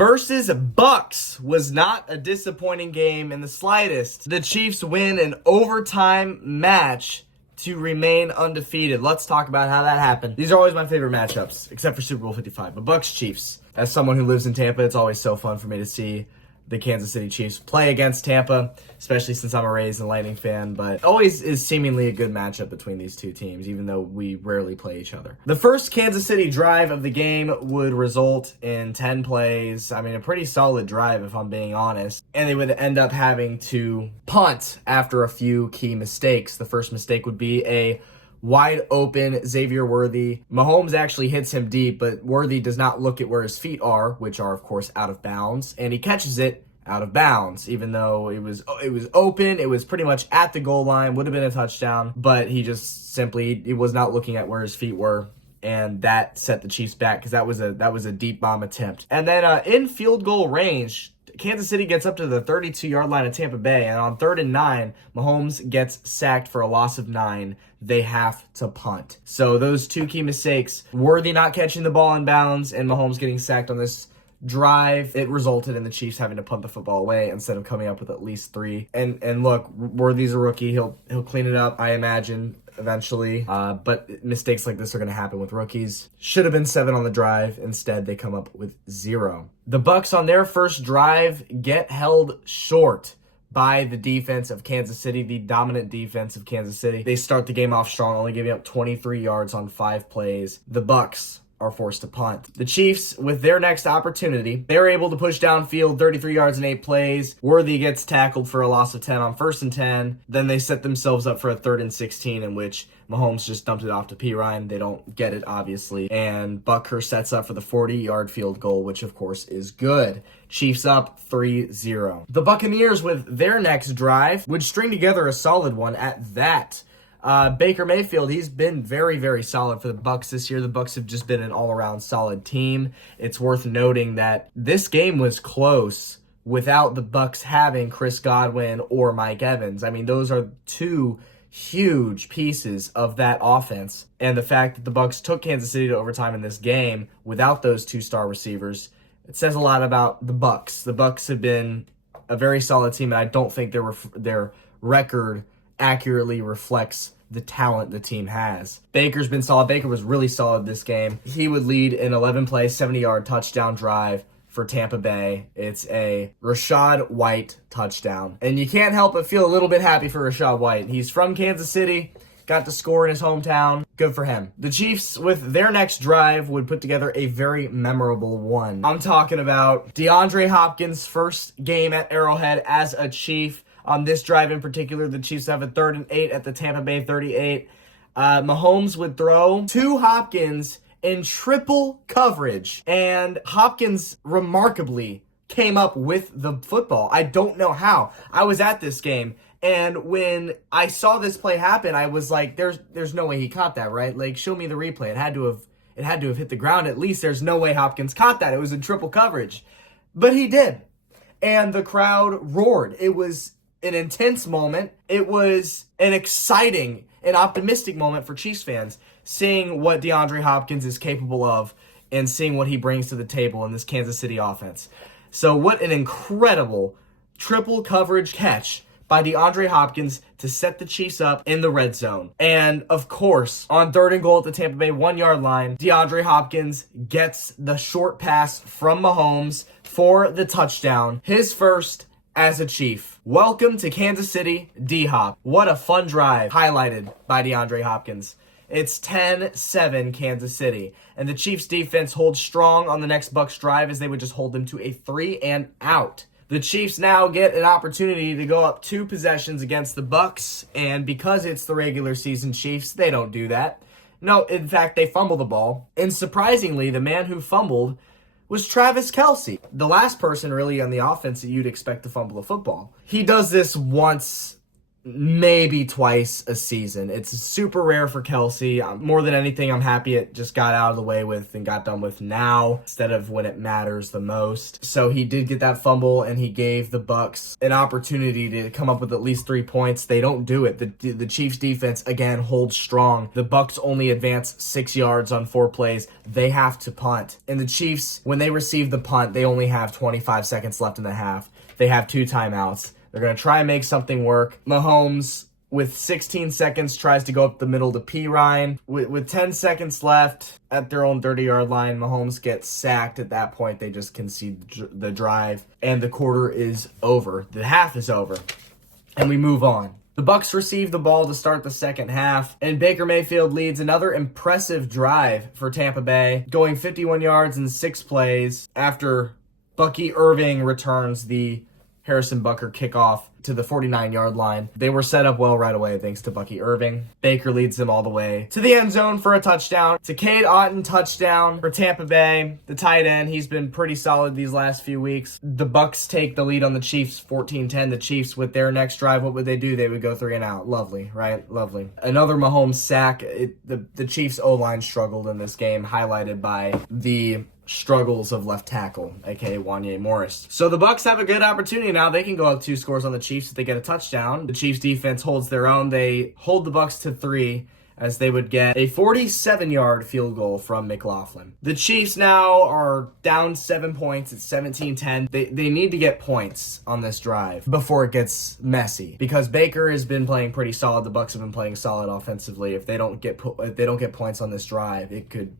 versus Bucs was not a disappointing game in the slightest. The Chiefs win an overtime match to remain undefeated. Let's talk about how that happened. These are always my favorite matchups, except for Super Bowl 55. But Bucs Chiefs. As someone who lives in Tampa, it's always so fun for me to see the Kansas City Chiefs play against Tampa, especially since I'm a Rays and Lightning fan, but always is seemingly a good matchup between these two teams, even though we rarely play each other. The first Kansas City drive of the game would result in 10 plays. I mean, a pretty solid drive if I'm being honest. And they would end up having to punt after a few key mistakes. The first mistake would be a wide open Xavier Worthy. Mahomes actually hits him deep, but Worthy does not look at where his feet are, which are, of course, out of bounds, and he catches it out of bounds, even though it was open. It was pretty much at the goal line, would have been a touchdown, but he was not looking at where his feet were, and that set the Chiefs back because that was a deep bomb attempt. And then in field goal range, Kansas City gets up to the 32-yard line of Tampa Bay, and on 3rd and 9, Mahomes gets sacked for a loss of 9. They have to punt. So those two key mistakes, Worthy not catching the ball in bounds and Mahomes getting sacked on this drive, it resulted in the Chiefs having to punt the football away instead of coming up with at least 3. And look, Worthy's a rookie. He'll clean it up, I imagine, eventually. But mistakes like this are going to happen with rookies. Should have been 7 on the drive. Instead, they come up with 0. The Bucs on their first drive get held short by the defense of Kansas City, the dominant defense of Kansas City. They start the game off strong, only giving up 23 yards on 5 plays. The Bucs are forced to punt. The Chiefs, with their next opportunity, they're able to push downfield 33 yards in 8 plays. Worthy gets tackled for a loss of 10 on 1st and 10. Then they set themselves up for a 3rd and 16 in which Mahomes just dumped it off to P. Ryan. They don't get it, obviously. And Bucker sets up for the 40-yard field goal, which, of course, is good. Chiefs up 3-0. The Buccaneers, with their next drive, would string together a solid one at that. Baker Mayfield, he's been very, very solid for the Bucs this year. The Bucs have just been an all-around solid team. It's worth noting that this game was close without the Bucs having Chris Godwin or Mike Evans. I mean, those are two huge pieces of that offense. And the fact that the Bucs took Kansas City to overtime in this game without those 2-star receivers, it says a lot about the Bucs. The Bucs have been a very solid team, and I don't think their record accurately reflects the talent the team has. Baker's been solid. Baker was really solid this game. He would lead an 11-play, 70-yard touchdown drive for Tampa Bay. It's a Rachaad White touchdown. And you can't help but feel a little bit happy for Rachaad White. He's from Kansas City, got to score in his hometown. Good for him. The Chiefs, with their next drive, would put together a very memorable one. I'm talking about DeAndre Hopkins' first game at Arrowhead as a Chief. On this drive in particular, the Chiefs have a 3rd and 8 at the Tampa Bay 38. Mahomes would throw to Hopkins in triple coverage, and Hopkins remarkably came up with the football. I don't know how. I was at this game, and when I saw this play happen, I was like, "There's no way he caught that, right? Like, show me the replay. It had to have hit the ground at least. There's no way Hopkins caught that. It was in triple coverage, but he did, and the crowd roared. It was an intense moment. It was an exciting and optimistic moment for Chiefs fans, seeing what DeAndre Hopkins is capable of and seeing what he brings to the table in this Kansas City offense. So what an incredible triple coverage catch by DeAndre Hopkins to set the Chiefs up in the red zone. And, of course, on 3rd and goal at the Tampa Bay 1-yard line, DeAndre Hopkins gets the short pass from Mahomes for the touchdown. His first as a Chief. Welcome to Kansas City, D-Hop. What a fun drive, highlighted by DeAndre Hopkins. It's 10-7 Kansas City, and the Chiefs defense holds strong on the next Bucs drive as they would just hold them to a 3-and-out. The Chiefs now get an opportunity to go up 2 possessions against the Bucs, and because it's the regular season Chiefs, they don't do that. No, in fact, they fumble the ball, and surprisingly, the man who fumbled was Travis Kelce, the last person really on the offense that you'd expect to fumble the football. He does this once maybe twice a season. It's super rare for Kelsey. More than anything, I'm happy it just got out of the way with and got done with now instead of when it matters the most. So he did get that fumble, and he gave the Bucs an opportunity to come up with at least 3 points. They don't do it. The Chiefs defense, again, holds strong. The Bucs only advance 6 yards on 4 plays. They have to punt. And the Chiefs, when they receive the punt, they only have 25 seconds left in the half. They have 2 timeouts. They're going to try and make something work. Mahomes, with 16 seconds, tries to go up the middle to Pirine. With 10 seconds left at their own 30-yard line, Mahomes gets sacked. At that point, they just concede the drive, and the quarter is over. The half is over, and we move on. The Bucs receive the ball to start the second half, and Baker Mayfield leads another impressive drive for Tampa Bay, going 51 yards in 6 plays after Bucky Irving returns the Harrison Butker kickoff to the 49-yard line. They were set up well right away thanks to Bucky Irving. Baker leads them all the way to the end zone for a touchdown. It's a Cade Otton touchdown for Tampa Bay. The tight end, he's been pretty solid these last few weeks. The Bucs take the lead on the Chiefs 14-10. The Chiefs, with their next drive, what would they do? They would go 3 and out. Lovely, right? Lovely. Another Mahomes sack. The Chiefs O-line struggled in this game, highlighted by the struggles of left tackle, aka Wanye Morris. So the Bucs have a good opportunity now. They can go up 2 scores on the Chiefs if they get a touchdown. The Chiefs defense holds their own. They hold the Bucs to 3 as they would get a 47-yard field goal from McLaughlin. The Chiefs now are down 7 points. It's 17-10. They need to get points on this drive before it gets messy, because Baker has been playing pretty solid. The Bucs have been playing solid offensively. If they don't get points on this drive, it could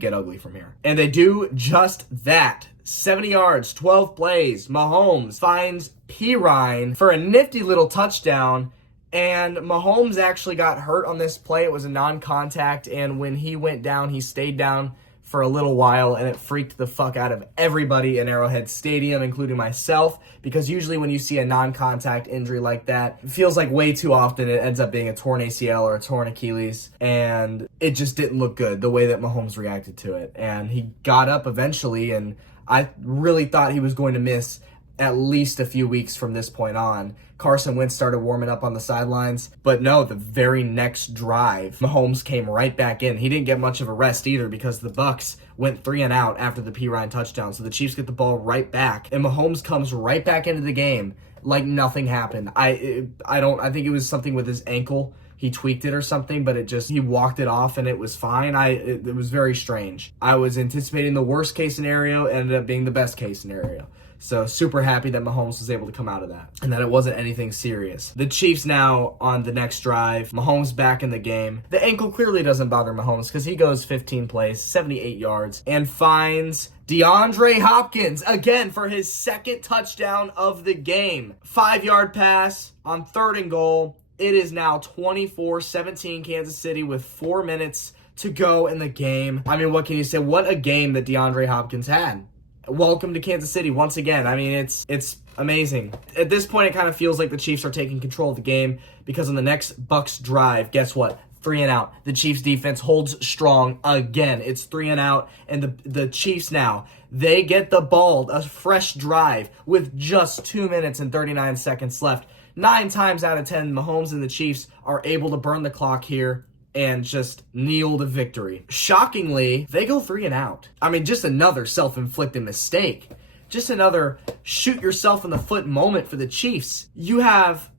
get ugly from here. And they do just that. 70 yards, 12 plays. Mahomes finds Pirine for a nifty little touchdown. And Mahomes actually got hurt on this play. It was a non-contact. And when he went down, he stayed down for a little while, and it freaked the fuck out of everybody in Arrowhead Stadium, including myself, because usually when you see a non-contact injury like that, it feels like way too often it ends up being a torn ACL or a torn Achilles, and it just didn't look good, the way that Mahomes reacted to it. And he got up eventually, and I really thought he was going to miss at least a few weeks from this point on. Carson Wentz started warming up on the sidelines, but no, the very next drive, Mahomes came right back in. He didn't get much of a rest either, because the Bucs went 3 and out after the Pirine touchdown. So the Chiefs get the ball right back, and Mahomes comes right back into the game like nothing happened. I think it was something with his ankle. He tweaked it or something, but he walked it off and it was fine. It was very strange. I was anticipating the worst case scenario, ended up being the best case scenario. So super happy that Mahomes was able to come out of that and that it wasn't anything serious. The Chiefs now on the next drive. Mahomes back in the game. The ankle clearly doesn't bother Mahomes because he goes 15 plays, 78 yards, and finds DeAndre Hopkins again for his second touchdown of the game. 5-yard pass on 3rd and goal. It is now 24-17 Kansas City with 4 minutes to go in the game. I mean, what can you say? What a game that DeAndre Hopkins had. Welcome to Kansas City once again. I mean, it's amazing. At this point, it kind of feels like the Chiefs are taking control of the game, because on the next Bucs drive, guess what? 3 and out. The Chiefs defense holds strong again. It's 3 and out, and the Chiefs now, they get the ball, a fresh drive with just 2 minutes and 39 seconds left. 9 times out of 10, Mahomes and the Chiefs are able to burn the clock here and just kneel to victory. Shockingly, they go 3 and out. I mean, just another self-inflicted mistake. Just another shoot yourself in the foot moment for the Chiefs. You have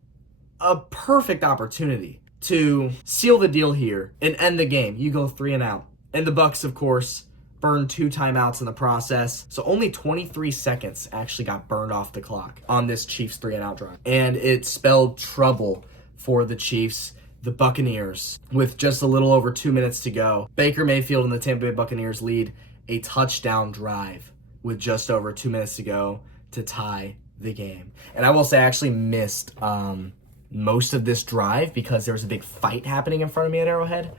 a perfect opportunity to seal the deal here and end the game. You go 3 and out. And the Bucs, of course, burned 2 timeouts in the process. So only 23 seconds actually got burned off the clock on this Chiefs 3 and out drive. And it spelled trouble for the Chiefs. The Buccaneers, with just a little over 2 minutes to go. Baker Mayfield and the Tampa Bay Buccaneers lead a touchdown drive with just over 2 minutes to go to tie the game. And I will say I actually missed most of this drive because there was a big fight happening in front of me at Arrowhead.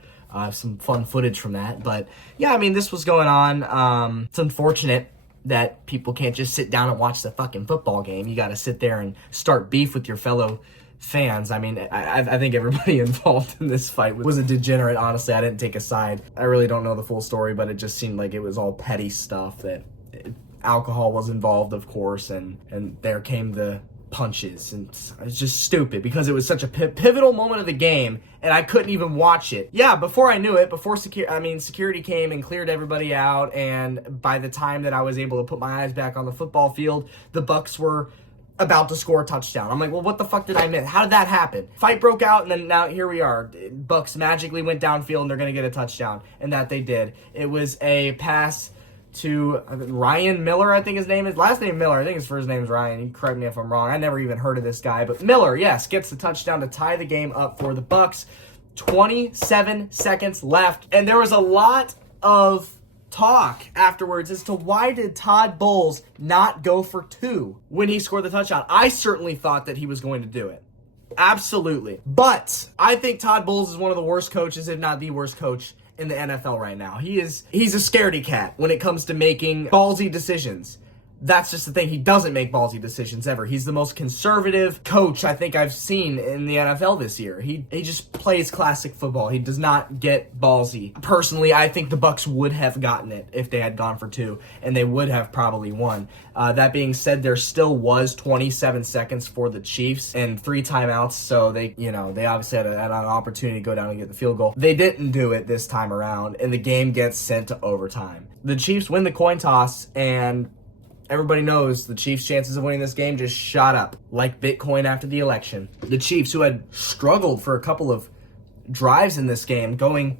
Some fun footage from that. But yeah, I mean, this was going on. It's unfortunate that people can't just sit down and watch the fucking football game. You got to sit there and start beef with your fellow fans. I mean, I think everybody involved in this fight was a degenerate, honestly. I didn't take a side. I really don't know the full story, but it just seemed like it was all petty stuff. That alcohol was involved, of course, and there came the punches, and it's just stupid because it was such a pivotal moment of the game, and I couldn't even watch it. Yeah, before I knew it, before security came and cleared everybody out, and by the time that I was able to put my eyes back on the football field, the Bucs were about to score a touchdown. I'm like, well, what the fuck did I miss? How did that happen? Fight broke out, and then now here we are. Bucs magically went downfield, and they're going to get a touchdown, and that they did. It was a pass to Ryan Miller, I think his name is. Last name Miller. I think his first name is Ryan. You can correct me if I'm wrong. I never even heard of this guy. But Miller, yes, gets the touchdown to tie the game up for the Bucs. 27 seconds left. And there was a lot of talk afterwards as to why did Todd Bowles not go for 2 when he scored the touchdown. I certainly thought that he was going to do it. Absolutely. But I think Todd Bowles is one of the worst coaches, if not the worst coach in the NFL right now. He's a scaredy cat when it comes to making ballsy decisions. That's just the thing. He doesn't make ballsy decisions ever. He's the most conservative coach I think I've seen in the NFL this year. He just plays classic football. He does not get ballsy. Personally, I think the Bucs would have gotten it if they had gone for 2, and they would have probably won. That being said, there still was 27 seconds for the Chiefs and 3 timeouts, so they obviously had an opportunity to go down and get the field goal. They didn't do it this time around, and the game gets sent to overtime. The Chiefs win the coin toss, and everybody knows the Chiefs' chances of winning this game just shot up like Bitcoin after the election. The Chiefs, who had struggled for a couple of drives in this game, going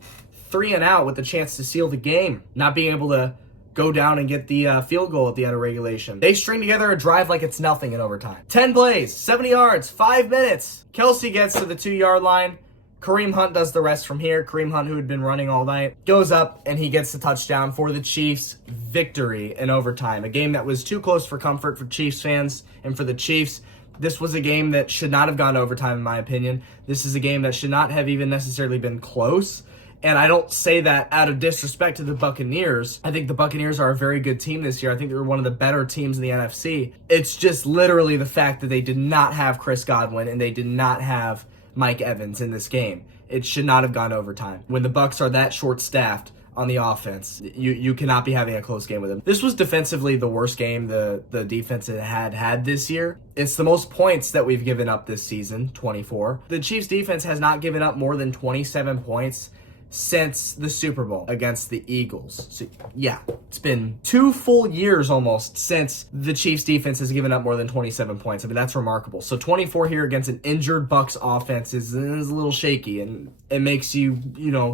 3 and out with the chance to seal the game, not being able to go down and get the field goal at the end of regulation. They string together a drive like it's nothing in overtime. 10 plays, 70 yards, 5 minutes. Kelsey gets to the 2-yard line. Kareem Hunt does the rest from here. Kareem Hunt, who had been running all night, goes up and he gets the touchdown for the Chiefs' victory in overtime. A game that was too close for comfort for Chiefs fans and for the Chiefs. This was a game that should not have gone to overtime, in my opinion. This is a game that should not have even necessarily been close. And I don't say that out of disrespect to the Buccaneers. I think the Buccaneers are a very good team this year. I think they're one of the better teams in the NFC. It's just literally the fact that they did not have Chris Godwin and they did not have Mike Evans in this game. It should not have gone to overtime. When the Bucs are that short-staffed on the offense, you cannot be having a close game with them. This was defensively the worst game the defense had this year. It's the most points that we've given up this season, 24. The Chiefs defense has not given up more than 27 points since the Super Bowl against the Eagles. So, yeah, it's been 2 full years almost since the Chiefs defense has given up more than 27 points. I mean, that's remarkable. So 24 here against an injured Bucs offense is a little shaky, and it makes you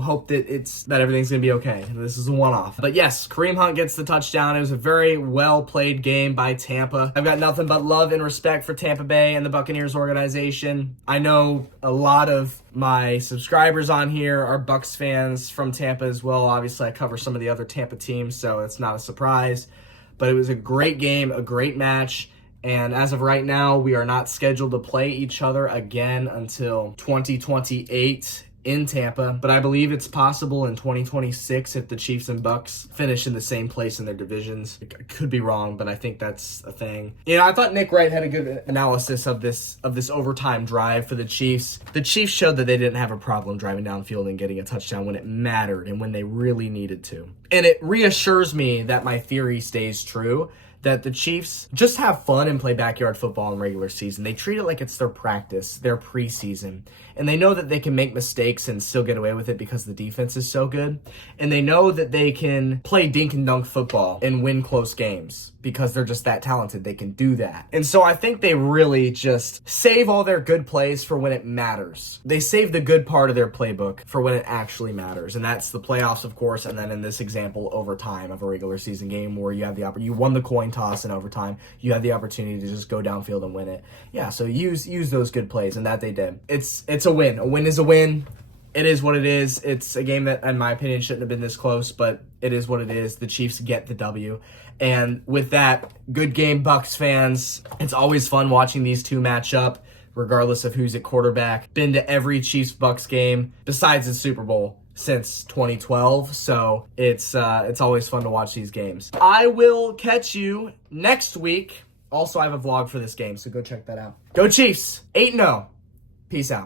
hope that everything's going to be okay. This is a one-off. But yes, Kareem Hunt gets the touchdown. It was a very well-played game by Tampa. I've got nothing but love and respect for Tampa Bay and the Buccaneers organization. I know a lot of my subscribers on here are Bucs fans from Tampa as well. Obviously, I cover some of the other Tampa teams, so it's not a surprise. But it was a great game, a great match. And as of right now, we are not scheduled to play each other again until 2028 in Tampa. But I believe it's possible in 2026 if the Chiefs and Bucs finish in the same place in their divisions. I could be wrong, but I think that's a thing. I thought Nick Wright had a good analysis of this overtime drive for the Chiefs. The Chiefs showed that they didn't have a problem driving downfield and getting a touchdown when it mattered and when they really needed to. And it reassures me that my theory stays true, that the Chiefs just have fun and play backyard football in regular season. They treat it like it's their practice, their preseason. And they know that they can make mistakes and still get away with it because the defense is so good. And they know that they can play dink and dunk football and win close games because they're just that talented. They can do that. And so I think they really just save all their good plays for when it matters. They save the good part of their playbook for when it actually matters. And that's the playoffs, of course. And then in this example, overtime of a regular season game where you have the opportunity, you won the coin toss in overtime. You had the opportunity to just go downfield and win it. Yeah, so use those good plays, and that they did. It's a win. A win is a win. It is what it is. It's a game that, in my opinion, shouldn't have been this close, but it is what it is. The Chiefs get the W. And with that, good game, Bucs fans. It's always fun watching these two match up, regardless of who's at quarterback. Been to every Chiefs-Bucs game besides the Super Bowl since 2012, so it's always fun to watch these games. I will catch you next week. Also, I have a vlog for this game, so go check that out. Go Chiefs! 8-0. Peace out.